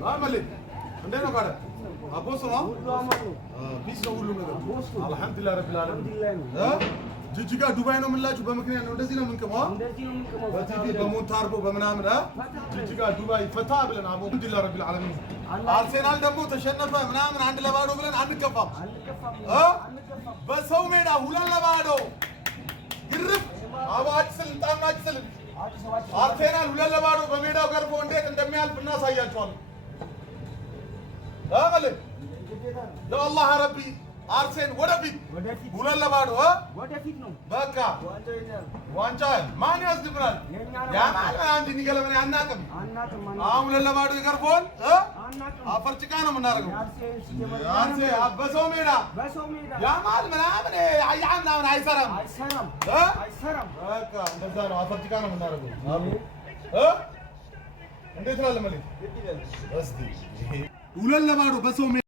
مالك عندنا قاعدة أبو سلام بيس نقول له الحمد لله رب العالمين ها جيجا دبي نو من لا جو بمكنيا نو እንደዚህ ነው የምንከማው በቲቪ በሞንታርቦ በመናምን ጂጂጋ ዱባይ ፈታ ብለን አቦ አልሐምዱሊላህ ረቢል ዓለሚን አርሴናል ደግሞ ተሸነፈ ምናምን አንድ ለባዶ ብለን አንከፋም በሰው ሜዳ ሁለት ለባዶ ይርፍ አባጭስል ጣማጭስል አርሴናል ሁለት ለባዶ በሜዳው ገርፎ እንዴት እንደሚያልፍ እናሳያቸዋለን አመለ ለአላህ ረቢ አርሴን ወደፊት ሁለት ለባዶ ወደፊት ነው በቃ ዋንጫ ማን ያስድብራል ያማል አንድ ንገለምን አናቅም አሁን ሁለት ለባዶ ይገርፎን አፈር ጭቃ ነው የምናደርገው አርሴ በሰው ሜዳ ያማል ምናምን አያም ምናምን አይሰራም በቃ እንደዛ ነው አፈር ጭቃ ነው የምናደርገው እንዴት ነው ለመልክ እስቲ ሁለት ለባዶ በሰው